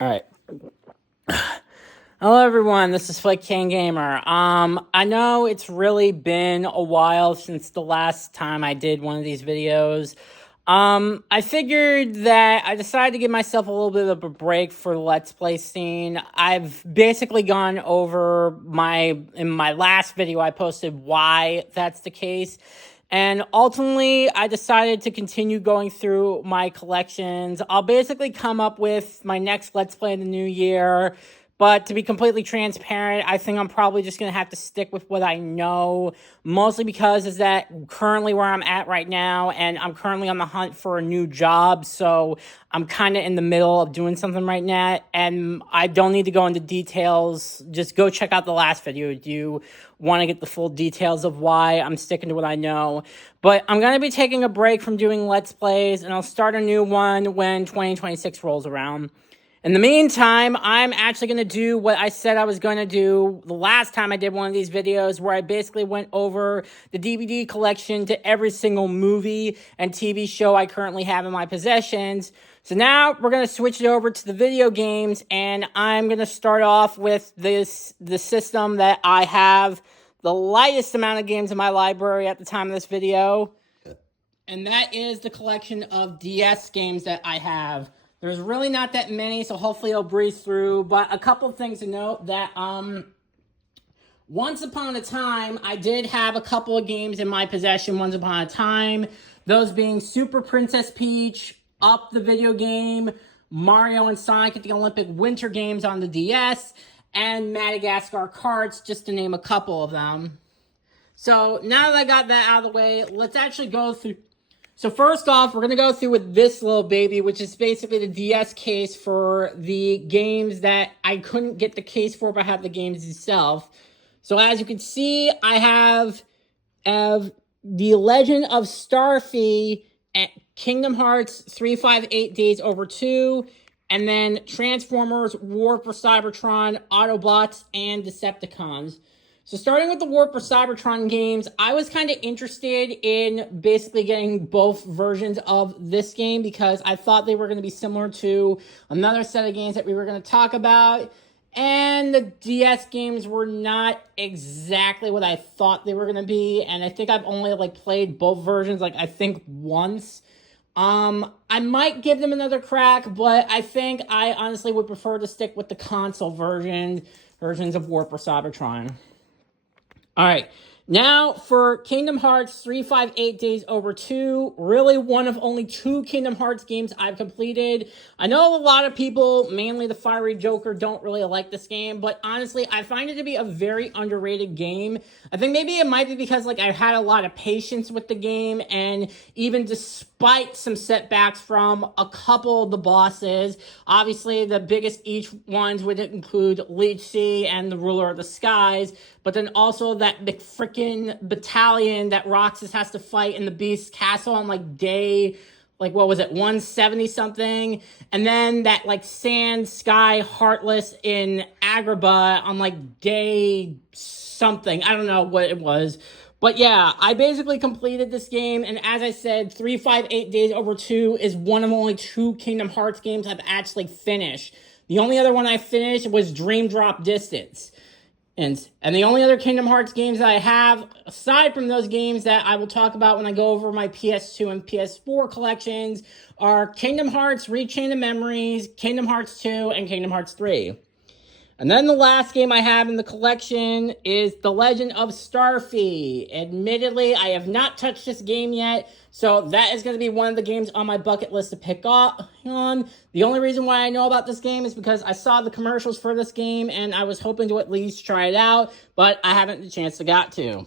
Alright. Hello everyone, this is Flake King Gamer. I know it's really been a while since the last time I did one of these videos. I figured that I decided to give myself a little bit of a break for the Let's Play scene. I've basically gone over in my last video I posted why that's the case. And ultimately, I decided to continue going through my collections. I'll basically come up with my next Let's Play in the new year. But to be completely transparent, I think I'm probably just going to have to stick with what I know. Mostly because is that currently where I'm at right now. And I'm currently on the hunt for a new job. So I'm kind of in the middle of doing something right now. And I don't need to go into details. Just go check out the last video. Do you want to get the full details of why I'm sticking to what I know? But I'm going to be taking a break from doing Let's Plays. And I'll start a new one when 2026 rolls around. In the meantime, I'm actually going to do what I said I was going to do the last time I did one of these videos, where I basically went over the DVD collection to every single movie and TV show I currently have in my possessions. So now we're going to switch it over to the video games, and I'm going to start off with the system that I have the lightest amount of games in my library at the time of this video. And that is the collection of DS games that I have. There's really not that many, so hopefully it'll breeze through. But a couple of things to note that once upon a time, I did have a couple of games in my possession once upon a time. Those being Super Princess Peach, Up the video game, Mario and Sonic at the Olympic Winter Games on the DS, and Madagascar Cards, just to name a couple of them. So now that I got that out of the way, let's actually go through. So first off, we're going to go through with this little baby, which is basically the DS case for the games that I couldn't get the case for, but I have the games itself. So as you can see, I have The Legend of Starfy at Kingdom Hearts 358 Days Over 2, and then Transformers, War for Cybertron, Autobots, and Decepticons. So starting with the War for Cybertron games, I was kind of interested in basically getting both versions of this game because I thought they were going to be similar to another set of games that we were going to talk about. And the DS games were not exactly what I thought they were going to be. And I think I've only played both versions I think once. I might give them another crack, but I think I honestly would prefer to stick with the console versions of War for Cybertron. Alright, now for Kingdom Hearts 358 Days Over 2, really one of only 2 Kingdom Hearts games I've completed. I know a lot of people, mainly the Fiery Joker, don't really like this game, but honestly, I find it to be a very underrated game. I think maybe it might be because I had a lot of patience with the game, and even despite some setbacks from a couple of the bosses, obviously the biggest each ones would include Leech Sea and the Ruler of the Skies, but then also that frickin' battalion that Roxas has to fight in the Beast Castle on day, what was it, 170 something? And then that Sand Sky Heartless in Agrabah on day something. I don't know what it was. But yeah, I basically completed this game, and as I said, 358 Days Over 2 is one of only 2 Kingdom Hearts games I've actually finished. The only other one I finished was Dream Drop Distance. And the only other Kingdom Hearts games that I have, aside from those games that I will talk about when I go over my PS2 and PS4 collections, are Kingdom Hearts Rechain of Memories, Kingdom Hearts 2, and Kingdom Hearts 3. And then the last game I have in the collection is The Legend of Starfy. Admittedly, I have not touched this game yet, so that is going to be one of the games on my bucket list to pick up on. The only reason why I know about this game is because I saw the commercials for this game, and I was hoping to at least try it out, but I haven't the chance to got to.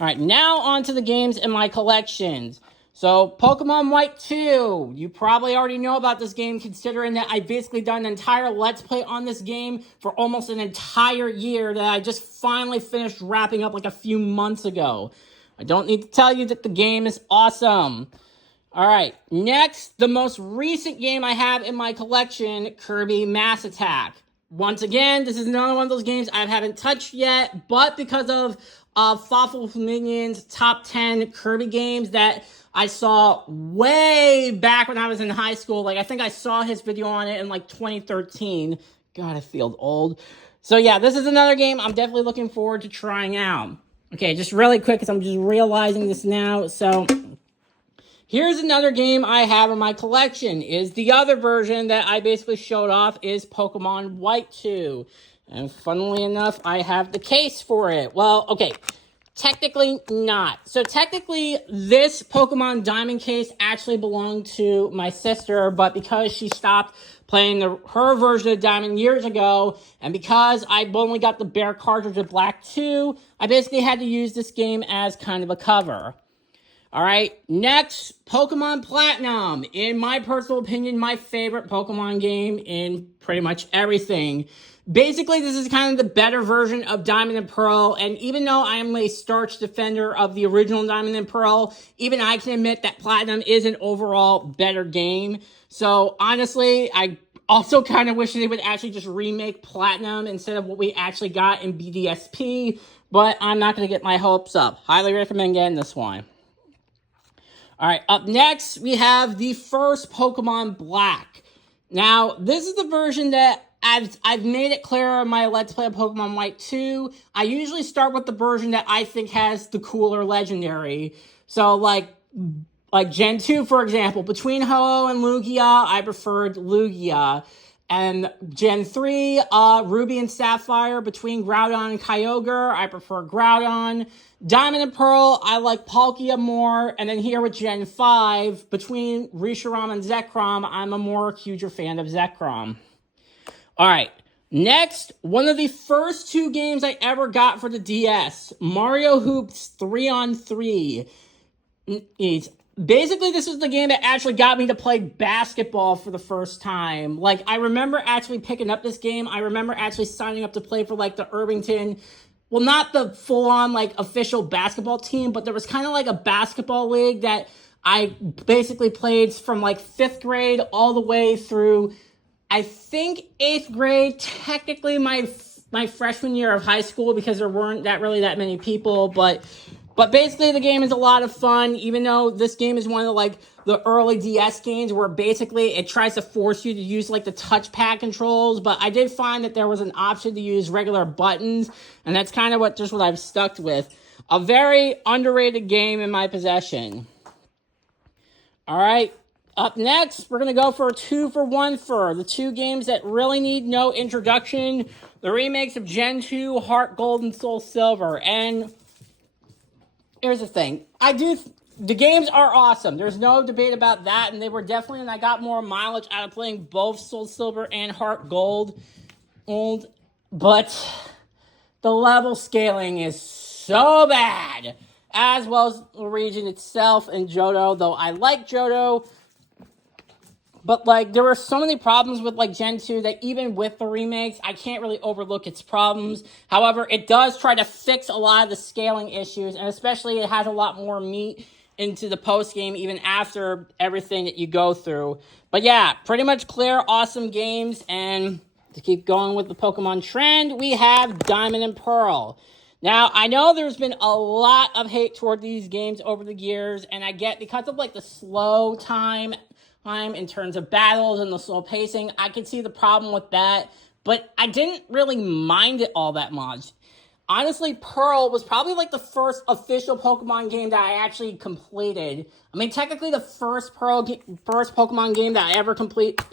Alright, now on to the games in my collections. So, Pokemon White 2, you probably already know about this game considering that I basically done an entire Let's Play on this game for almost an entire year that I just finally finished wrapping up a few months ago. I don't need to tell you that the game is awesome. Alright, next, the most recent game I have in my collection, Kirby Mass Attack. Once again, this is another one of those games I haven't touched yet, but because of of Fawful Minions top 10 Kirby games that I saw way back when I was in high school. Like, I think I saw his video on it in like 2013. God, I feel old. So yeah, this is another game I'm definitely looking forward to trying out. Okay, just really quick because I'm just realizing this now. So here's another game I have in my collection. Is the other version that I basically showed off is Pokemon White 2. And funnily enough, I have the case for it. Well, okay, technically not. So technically, this Pokemon Diamond case actually belonged to my sister, but because she stopped playing her version of Diamond years ago, and because I only got the bare cartridge of Black 2, I basically had to use this game as kind of a cover. Alright, next, Pokemon Platinum. In my personal opinion, my favorite Pokemon game in pretty much everything. Basically, this is kind of the better version of Diamond and Pearl, and even though I am a staunch defender of the original Diamond and Pearl, even I can admit that Platinum is an overall better game. So, honestly, I also kind of wish they would actually just remake Platinum instead of what we actually got in BDSP, but I'm not going to get my hopes up. Highly recommend getting this one. Alright, up next, we have the first Pokemon Black. Now, this is the version that I've made it clear in my Let's Play of Pokemon White 2. I usually start with the version that I think has the cooler legendary. So, like Gen 2, for example, between Ho-Oh and Lugia, I preferred Lugia. And Gen 3, Ruby and Sapphire, between Groudon and Kyogre, I prefer Groudon. Diamond and Pearl, I like Palkia more. And then here with Gen 5, between Reshiram and Zekrom, I'm a more huger fan of Zekrom. Alright, next, one of the first two games I ever got for the DS, Mario Hoops 3-on-3. Basically, this is the game that actually got me to play basketball for the first time. Like, I remember actually picking up this game. I remember actually signing up to play for, like, the Irvington, well, not the full-on, like, official basketball team, but there was kind of like a basketball league that I basically played from, like, 5th grade all the way through, I think, 8th grade, technically my freshman year of high school, because there weren't that many people, but basically the game is a lot of fun, even though this game is one of the early DS games where basically it tries to force you to use like the touchpad controls, but I did find that there was an option to use regular buttons, and that's kind of what I've stuck with. A very underrated game in my possession. Alright, up next, we're going to go for a 2-for-1 for the two games that really need no introduction. The remakes of Gen 2, Heart Gold, and Soul Silver. And here's the thing. The games are awesome. There's no debate about that. And they were definitely, and I got more mileage out of playing both Soul Silver and Heart Gold. But the level scaling is so bad. As well as the region itself and Johto, though I like Johto. But, like, there were so many problems with, like, Gen 2 that even with the remakes, I can't really overlook its problems. However, it does try to fix a lot of the scaling issues, and especially it has a lot more meat into the post-game even after everything that you go through. But, yeah, pretty much clear, awesome games, and to keep going with the Pokemon trend, we have Diamond and Pearl. Now, I know there's been a lot of hate toward these games over the years, and I get, because of, like, the slow time in terms of battles and the slow pacing, I could see the problem with that, but I didn't really mind it all that much. Honestly, Pearl was probably like the first official Pokemon game that I actually completed. I mean, technically the first Pokemon game that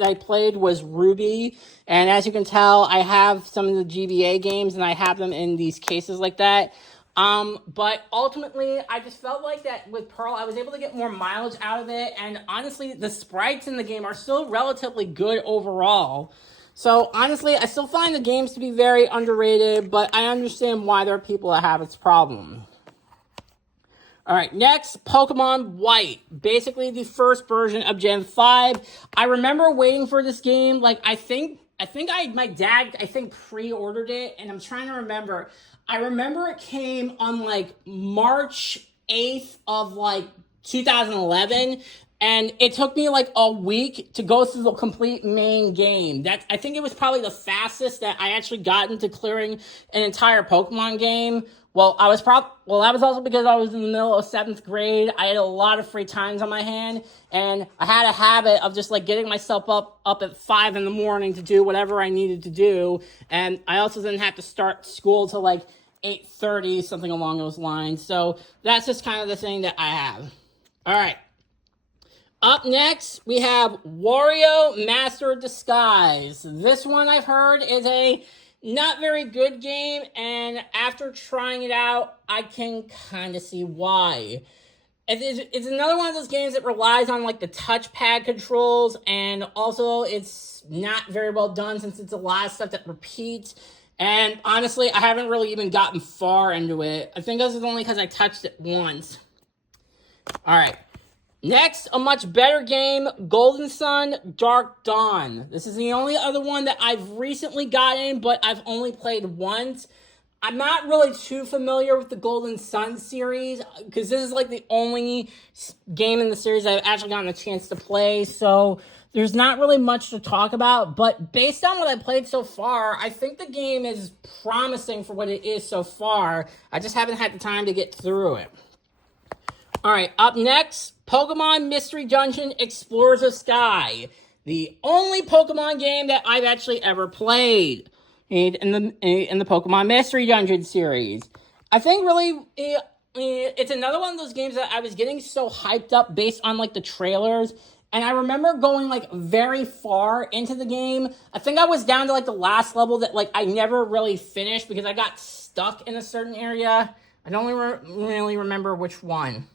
I played was Ruby, and as you can tell, I have some of the GBA games, and I have them in these cases like that. But ultimately, I just felt like that with Pearl, I was able to get more mileage out of it, and honestly, the sprites in the game are still relatively good overall. So, honestly, I still find the games to be very underrated, but I understand why there are people that have its problem. Alright, next, Pokemon White. Basically, the first version of Gen 5. I remember waiting for this game, like, my dad pre-ordered it, and I'm trying to remember. I remember it came on, like, March 8th of, like, 2011, and it took me, like, a week to go through the complete main game. I think it was probably the fastest that I actually got into clearing an entire Pokemon game Well, that was also because I was in the middle of 7th grade. I had a lot of free times on my hand, and I had a habit of just like getting myself up at 5 in the morning to do whatever I needed to do. And I also didn't have to start school till like 8:30, something along those lines. So that's just kind of the thing that I have. All right. Up next, we have Wario Master of Disguise. This one I've heard is a not very good game, and after trying it out, I can kind of see why. It's another one of those games that relies on like the touchpad controls, and also it's not very well done since it's a lot of stuff that repeats. And honestly, I haven't really even gotten far into it. I think this is only because I touched it once. All right. Next, a much better game, Golden Sun Dark Dawn. This is the only other one that I've recently gotten, but I've only played once. I'm not really too familiar with the Golden Sun series, because this is like the only game in the series I've actually gotten a chance to play, so there's not really much to talk about. But based on what I played so far, I think the game is promising for what it is so far. I just haven't had the time to get through it. All right, up next, Pokemon Mystery Dungeon Explorers of Sky. The only Pokemon game that I've actually ever played in the Pokemon Mystery Dungeon series. I think really it's another one of those games that I was getting so hyped up based on like the trailers. And I remember going like very far into the game. I think I was down to like the last level that like I never really finished because I got stuck in a certain area. I don't really remember which one.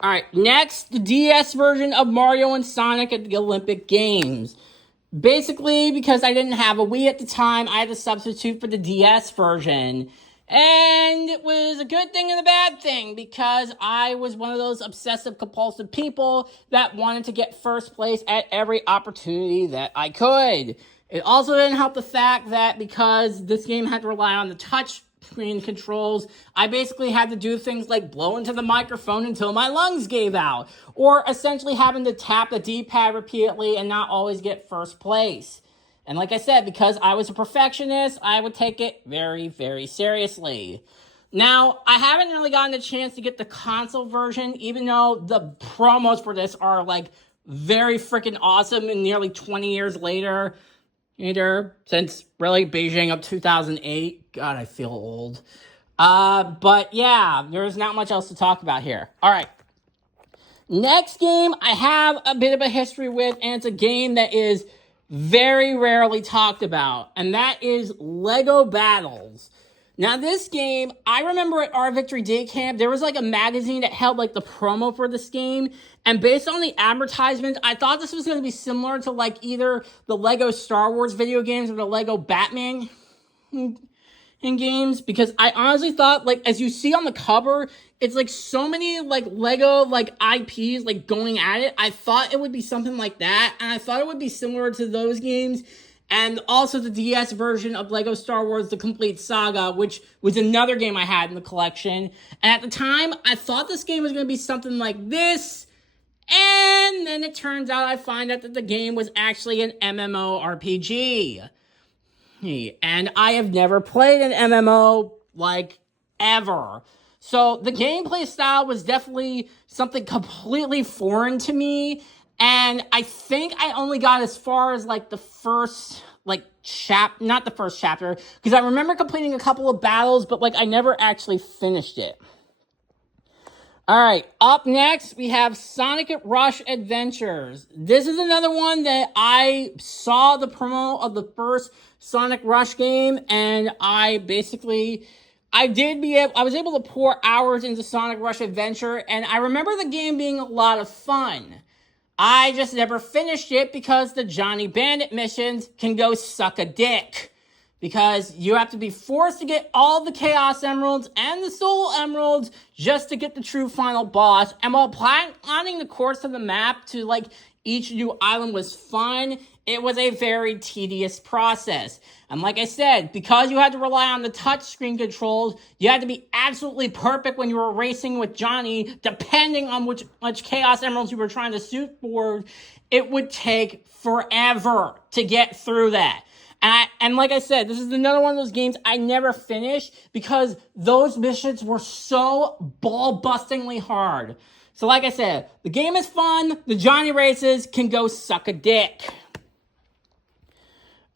All right, next, the DS version of Mario and Sonic at the Olympic Games. Basically, because I didn't have a Wii at the time, I had to substitute for the DS version. And it was a good thing and a bad thing, because I was one of those obsessive compulsive people that wanted to get first place at every opportunity that I could. It also didn't help the fact that because this game had to rely on the touch screen controls, I basically had to do things like blow into the microphone until my lungs gave out, or essentially having to tap the D-pad repeatedly and not always get first place. And like I said, because I was a perfectionist, I would take it very, very seriously. Now, I haven't really gotten a chance to get the console version, even though the promos for this are like very freaking awesome and nearly 20 years later. Since really Beijing of 2008. God, I feel old. But yeah, there's not much else to talk about here. All right. Next game I have a bit of a history with, and it's a game that is very rarely talked about, and that is Lego Battles. Now, this game, I remember at our Victory Day Camp, there was like a magazine that held like the promo for this game. And based on the advertisement, I thought this was going to be similar to like either the Lego Star Wars video games or the Lego Batman in games. Because I honestly thought, like, as you see on the cover, it's like so many like Lego like IPs like going at it. I thought it would be something like that. And I thought it would be similar to those games. And also the DS version of Lego Star Wars The Complete Saga, which was another game I had in the collection. And at the time, I thought this game was going to be something like this. And then it turns out I find out that the game was actually an MMORPG. And I have never played an MMO, like, ever. So the gameplay style was definitely something completely foreign to me. And I think I only got as far as, like, the first, like, not the first chapter, because I remember completing a couple of battles, but, like, I never actually finished it. All right, up next, we have Sonic Rush Adventures. This is another one that I saw the promo of the first Sonic Rush game, and I was able to pour hours into Sonic Rush Adventure, and I remember the game being a lot of fun. I just never finished it because the Johnny Bandit missions can go suck a dick. Because you have to be forced to get all the Chaos Emeralds and the Soul Emeralds just to get the true final boss. And while planning the course of the map to like each new island was fun, it was a very tedious process. And like I said, because you had to rely on the touchscreen controls, you had to be absolutely perfect when you were racing with Johnny, depending on which Chaos Emeralds you were trying to shoot for. It would take forever to get through that. And like I said, this is another one of those games I never finished because those missions were so ball-bustingly hard. So like I said, the game is fun. The Johnny races can go suck a dick.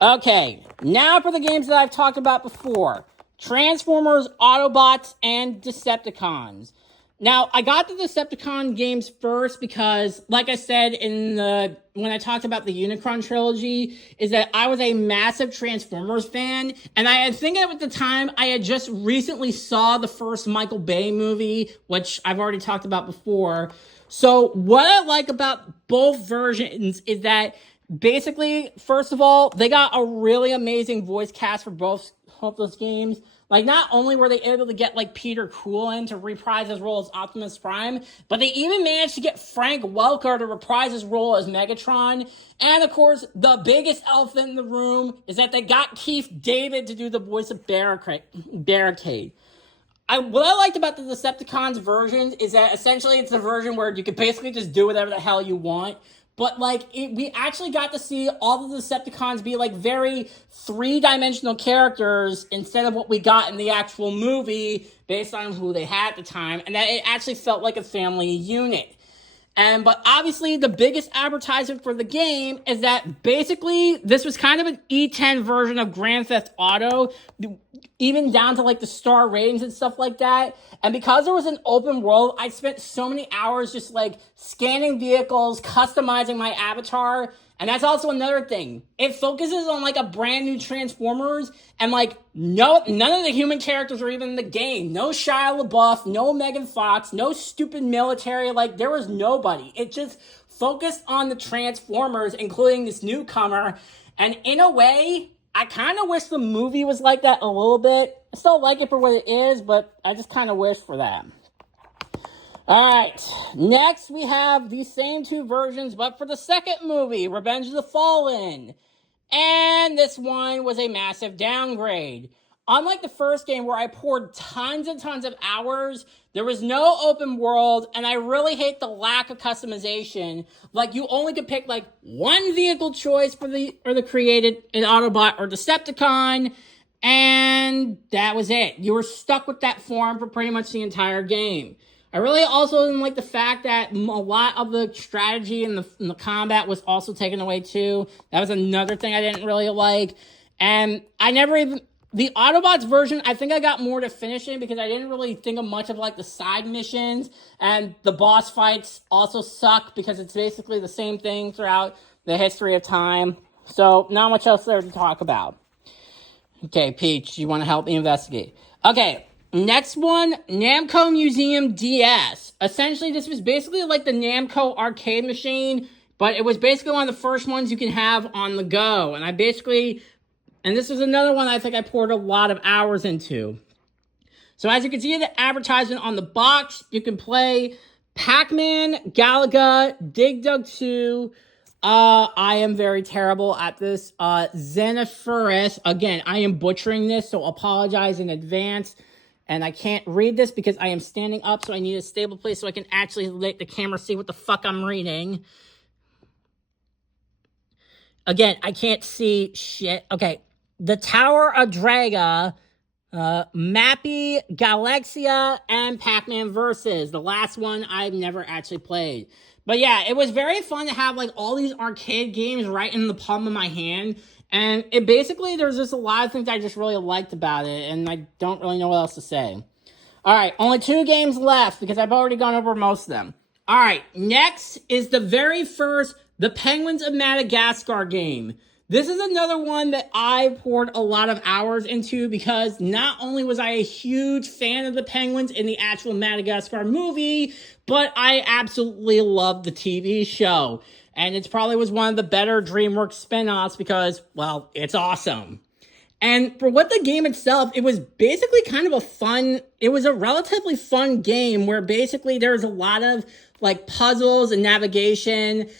Okay, now for the games that I've talked about before. Transformers, Autobots, and Decepticons. Now, I got the Decepticon games first because, like I said when I talked about the Unicron trilogy, is that I was a massive Transformers fan, and I think at the time I had just recently saw the first Michael Bay movie, which I've already talked about before. So what I like about both versions is that basically, first of all, they got a really amazing voice cast for both of those games. Like, not only were they able to get, like, Peter Quill in to reprise his role as Optimus Prime, but they even managed to get Frank Welker to reprise his role as Megatron. And, of course, the biggest elephant in the room is that they got Keith David to do the voice of Barricade. What I liked about the Decepticons versions is that essentially it's a version where you can basically just do whatever the hell you want. But, like, we actually got to see all the Decepticons be, like, very three-dimensional characters instead of what we got in the actual movie based on who they had at the time. And that it actually felt like a family unit. But obviously, the biggest advertisement for the game is that basically this was kind of an E10 version of Grand Theft Auto, even down to like the star ratings and stuff like that. And because there was an open world, I spent so many hours just like scanning vehicles, customizing my avatar. And that's also another thing. It focuses on like a brand new Transformers, and like none of the human characters are even in the game. No Shia LaBeouf, no Megan Fox, no stupid military. Like there was nobody. It just focused on the Transformers, including this newcomer. And in a way, I kind of wish the movie was like that a little bit. I still like it for what it is, but I just kind of wish for that. Alright, next we have these same two versions, but for the second movie, Revenge of the Fallen. And this one was a massive downgrade. Unlike the first game where I poured tons and tons of hours, there was no open world, and I really hate the lack of customization. Like, you only could pick, like, one vehicle choice for the created an Autobot or Decepticon, and that was it. You were stuck with that form for pretty much the entire game. I really also didn't like the fact that a lot of the strategy and the combat was also taken away too. That was another thing I didn't really like. And the Autobots version, I think I got more to finish in because I didn't really think of much of like the side missions. And the boss fights also suck because it's basically the same thing throughout the history of time. So not much else there to talk about. Okay, Peach, you want to help me investigate? Okay. Next one, Namco Museum DS. Essentially, this was basically like the Namco arcade machine, but it was basically one of the first ones you can have on the go. And this is another one I think I poured a lot of hours into. So as you can see the advertisement on the box, you can play Pac-Man, Galaga, Dig Dug 2. I am very terrible at this. Xenophorus. Again, I am butchering this, so apologize in advance. And I can't read this because I am standing up, so I need a stable place so I can actually let the camera see what the fuck I'm reading. Again, I can't see shit. Okay. The Tower of Draga, Mappy, Galaxia, and Pac-Man Versus. The last one I've never actually played. But yeah, it was very fun to have like all these arcade games right in the palm of my hand. And it basically, there's just a lot of things I just really liked about it, and I don't really know what else to say. Alright, only 2 games left, because I've already gone over most of them. Alright, next is the very first The Penguins of Madagascar game. This is another one that I poured a lot of hours into, because not only was I a huge fan of the Penguins in the actual Madagascar movie, but I absolutely loved the TV show. And it probably was one of the better DreamWorks spin-offs because, well, it's awesome. And for what the game itself, it was basically kind of it was a relatively fun game where basically there's a lot of like puzzles and navigation.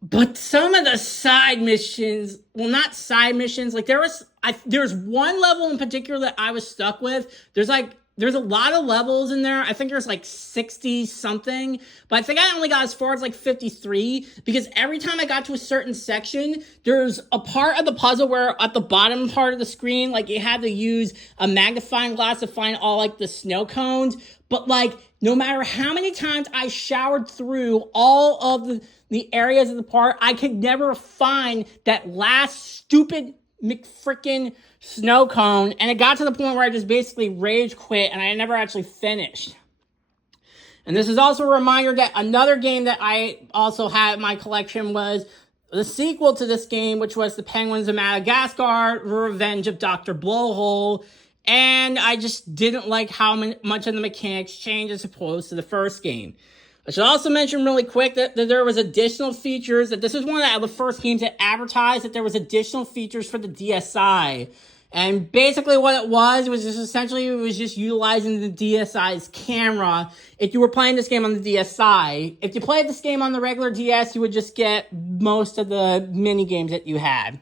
But some of the side missions, well, not side missions, like there's one level in particular that I was stuck with. There's like there's a lot of levels in there. I think there's like 60 something, but I think I only got as far as like 53 because every time I got to a certain section, there's a part of the puzzle where at the bottom part of the screen, like you had to use a magnifying glass to find all like the snow cones. But like, no matter how many times I showered through all of the areas of the park, I could never find that last stupid McFrickin' snow cone, and it got to the point where I just basically rage quit and I never actually finished. And this is also a reminder that another game that I also had in my collection was the sequel to this game, which was The Penguins of Madagascar, Revenge of Dr. Blowhole. And I just didn't like how much of the mechanics changed as opposed to the first game. I should also mention really quick that there was additional features, that this is one of the first games that advertised that there was additional features for the DSi. And basically what it was just essentially, it was just utilizing the DSi's camera if you were playing this game on the DSi. If you played this game on the regular DS, you would just get most of the mini games that you had.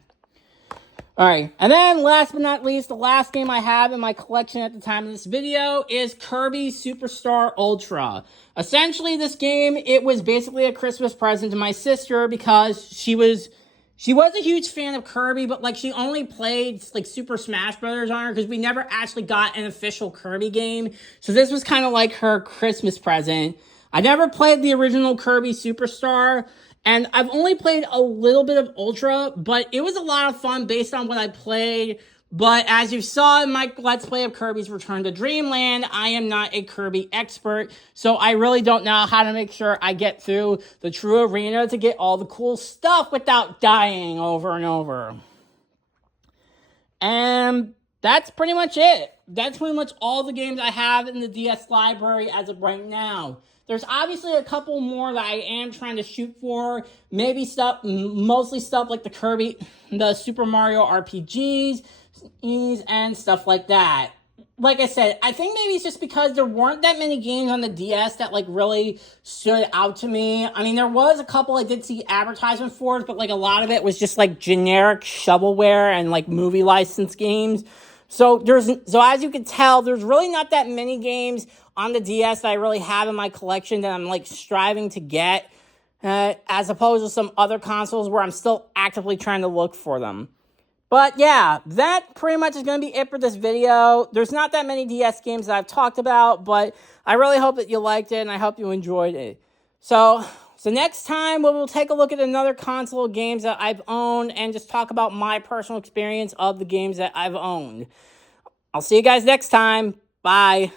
Alright, and then last but not least, the last game I have in my collection at the time of this video is Kirby Superstar Ultra. Essentially, this game, it was basically a Christmas present to my sister because she was a huge fan of Kirby, but like she only played like Super Smash Bros. On her because we never actually got an official Kirby game. So this was kind of like her Christmas present. I never played the original Kirby Superstar, and I've only played a little bit of Ultra, but it was a lot of fun based on what I played. But as you saw in my Let's Play of Kirby's Return to Dreamland, I am not a Kirby expert, so I really don't know how to make sure I get through the true arena to get all the cool stuff without dying over and over. And that's pretty much it. That's pretty much all the games I have in the DS library as of right now. There's obviously a couple more that I am trying to shoot for. Maybe stuff, mostly stuff like the Super Mario RPGs, and stuff like that. Like I said, I think maybe it's just because there weren't that many games on the DS that like really stood out to me. I mean, there was a couple I did see advertisement for, but like a lot of it was just like generic shovelware and like movie license games. So as you can tell, there's really not that many games on the DS that I really have in my collection that I'm like striving to get, as opposed to some other consoles where I'm still actively trying to look for them. But yeah, that pretty much is going to be it for this video. There's not that many DS games that I've talked about, but I really hope that you liked it and I hope you enjoyed it. So next time we'll take a look at another console of games that I've owned and just talk about my personal experience of the games that I've owned. I'll see you guys next time. Bye.